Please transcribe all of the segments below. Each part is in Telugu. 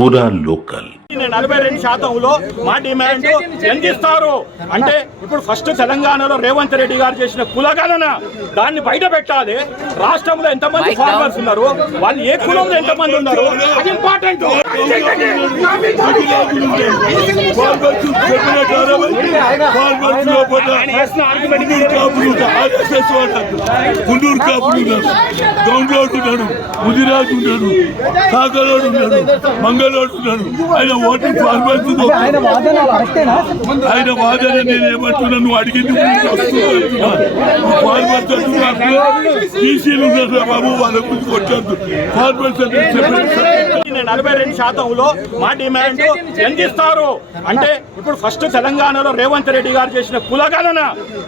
పూరా లోకల్ 42% మా డిమాండ్ ఎంత ఇస్తారు అంటే ఇప్పుడు ఫస్ట్ తెలంగాణలో రేవంత్ రెడ్డి గారు చేసిన కులగణన దాన్ని బయట పెట్టాలి. రాష్ట్రంలో ఎంతమంది ఫార్మర్స్ ఉన్నారు, వాళ్ళు ఏ కులంలో ఎంతమంది ఉన్నారు, అది ఇంపార్టెంట్. గుంటూరు కాపులు ఉన్నారు, గౌండ్లోడు ఉన్నాడు, ముదిరాజు ఉన్నాడు, కాకలోడు ఉన్నాడు, మంగళోడు ఉన్నాడు. ఆయన ఓటింగ్ ఫార్మర్స్ ఆయన వాదన నేను ఏమంటున్నా, నువ్వు అడిగింది ఫార్మర్స్ బీసీలు ఉన్నారు బాబు, వాళ్ళ గురించి కొట్టద్దు. ఫార్మర్స్ 42% మా డిమాండ్ ఎంత ఇస్తారు అంటే ఇప్పుడు ఫస్ట్ తెలంగాణలో రేవంత్ రెడ్డి గారు చేసిన కులగణన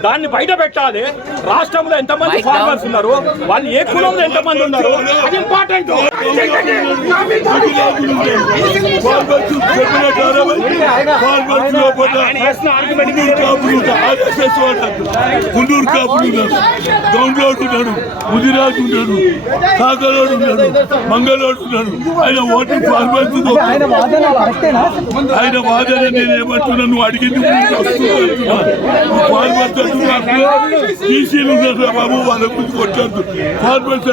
దాన్ని బయట పెట్టాలి. రాష్ట్రంలో ఎంతమంది ఫార్మర్స్ ఉన్నారు, వాళ్ళు ఏ కులంలో ఎంతమంది ఉన్నారు, అది ఇంపార్టెంట్. గుంటూరు కాపులు ఉన్నారు, గౌండ్లోడు ఉన్నాడు, ముదిరాజు ఉన్నాడు, కాకలోడు ఉన్నాడు, మంగళోడు ఉన్నాడు. ఆయన ఓటింగ్ ఫార్మర్స్ ఆయన వాదన నేను ఏమంటున్నా, నువ్వు అడిగింది ఫార్మర్స్ బీసీలు ఉన్నారు బాబు, వాళ్ళ గురించి కొట్టద్దు. ఫార్మర్స్